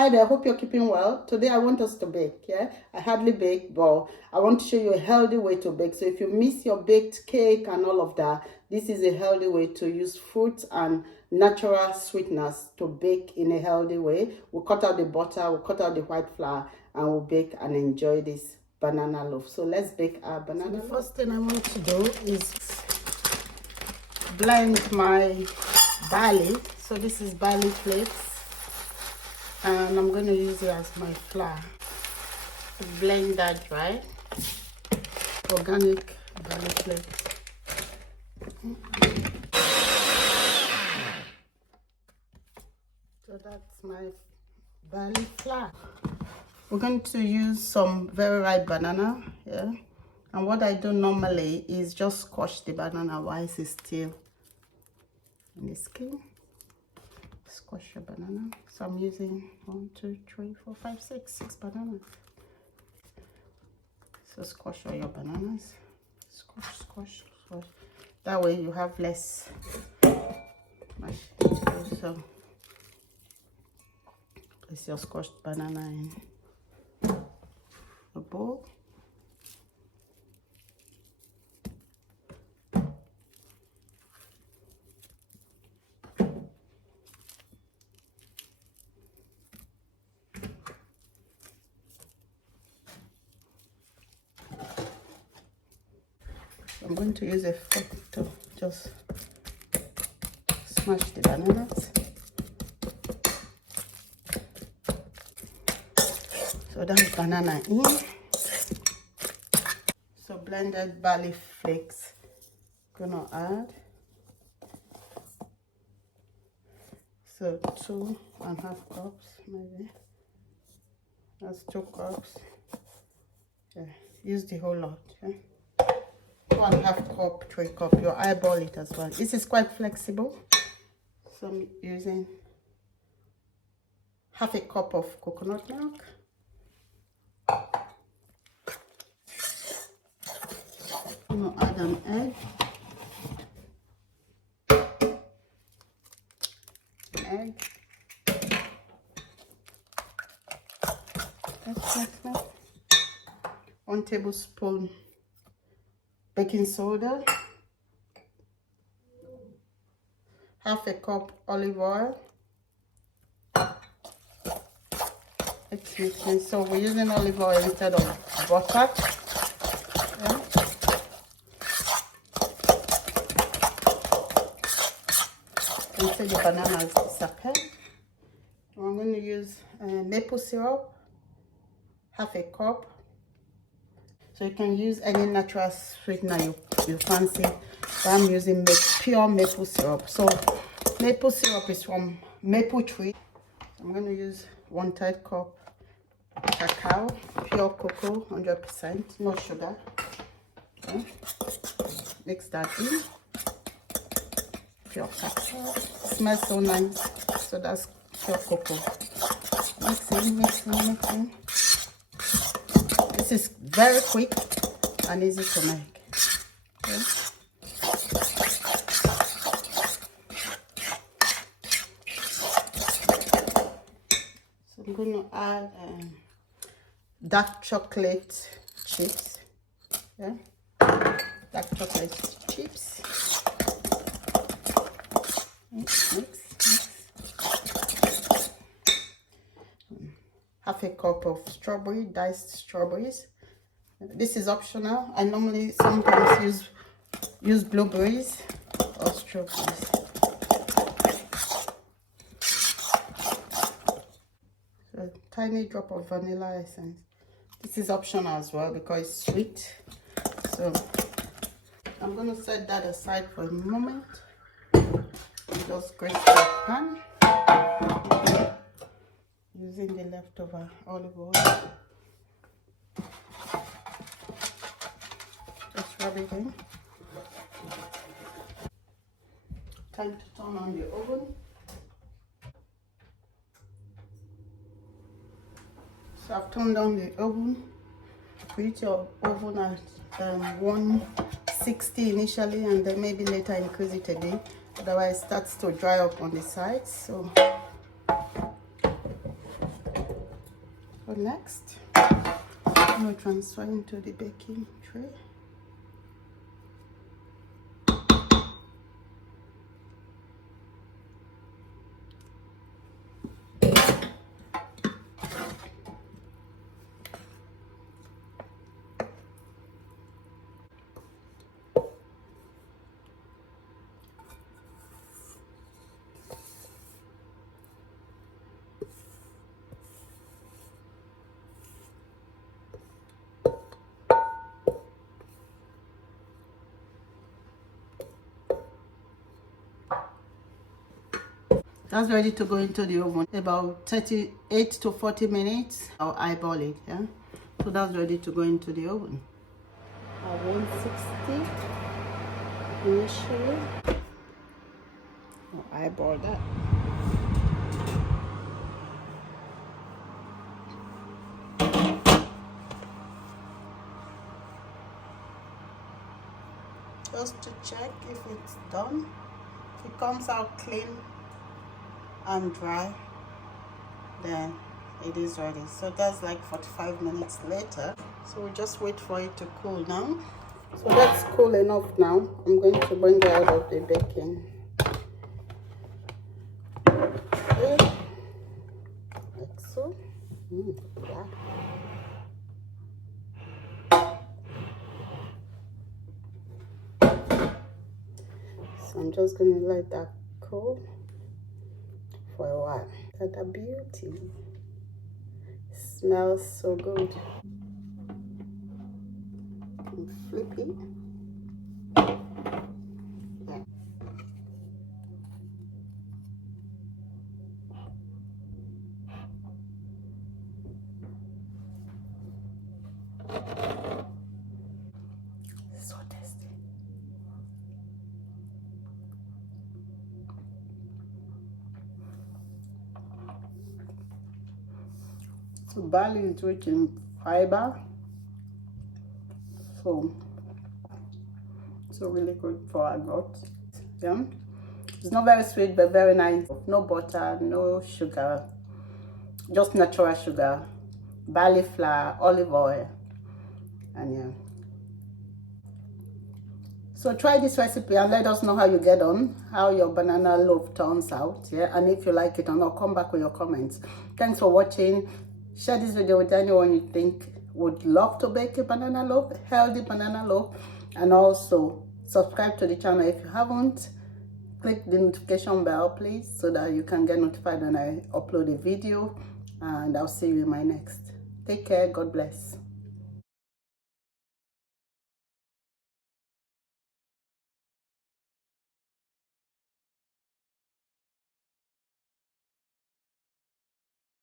Hi there, hope you're keeping well. Today I want us to bake, yeah? I hardly bake, but I want to show you a healthy way to bake. So if you miss your baked cake and all of that, this is a healthy way to use fruits and natural sweeteners to bake in a healthy way. We'll cut out the butter, we'll cut out the white flour, and we'll bake and enjoy this banana loaf. So let's bake our banana loaf. The first thing I want to do is blend my barley. So this is barley flakes. And I'm going to use it as my flour. Blend that dry. Organic barley flakes. So that's my barley flour. We're going to use some very ripe banana, yeah. And what I do normally is just squash the banana while it's still in the skin. Squash your banana. So I'm using 1, 2, 3, 4, 5, 6 bananas. So squash all your bananas. Squash, squash, squash. That way you have less mash. So place your squashed banana in a bowl. I'm going to use a fork to just smash the bananas. So that's banana in. So blended barley flakes, gonna add. So 2.5 cups maybe. That's 2 cups. Yeah, use the whole lot. Yeah. 1.5 cup, 3 cup. You eyeball it as well. This is quite flexible. So I'm using 1/2 cup of coconut milk. I'm gonna add an egg. That's 1 tablespoon baking soda, 1/2 cup olive oil. It's mixing. So we're using olive oil instead of butter. Yeah. You can see the bananas disappear. I'm going to use maple syrup, 1/2 cup. So you can use any natural sweetener you fancy. But I'm using pure maple syrup. So maple syrup is from maple tree. I'm going to use 1/3 cup cacao, pure cocoa, 100%, no sugar. Okay. Mix that in. Pure cacao. Smells so nice. So that's pure cocoa. Mix in, mix in, mix in. This is very quick and easy to make. Okay. So I'm going to add dark chocolate chips. Yeah, dark chocolate chips. Mix, mix. 1/2 cup of strawberry, diced strawberries. This is optional. I normally sometimes use blueberries or strawberries. So a tiny drop of vanilla essence. This is optional as well because it's sweet. So I'm going to set that aside for a moment. Just grate the pan using the leftover olive oil. Just rub it in. Time to turn on the oven. So I've turned on the oven. Preheat your oven at 160 initially, and then maybe later increase it a bit. Otherwise, it starts to dry up on the sides. So So next, I'm going to transfer into the baking tray. That's ready to go into the oven. About 38 to 40 minutes. I'll eyeball it, yeah? So that's ready to go into the oven. At 160 initially. I'll eyeball that. Just to check if it's done. If it comes out clean and dry, then it is ready. So that's like 45 minutes later. So we just wait for it to cool now. So that's cool enough now. I'm going to bring it out of the baking. Okay. Like so. Yeah. So I'm just going to let that cool for a while. Look at that beauty. It smells so good. And flip it. Yeah. So tasty. So barley is rich in fiber, so really good for our gut. Yeah, it's not very sweet but very nice. No butter, no sugar, just natural sugar, barley flour, olive oil, and yeah. So try this recipe and let us know how you get on, how your banana loaf turns out, yeah, and if you like it or not, come back with your comments. Thanks for watching. Share this video with anyone you think would love to bake a banana loaf, healthy banana loaf, and also subscribe to the channel if you haven't. Click the notification bell, please, so that you can get notified when I upload a video, and I'll see you in my next. Take care. God bless.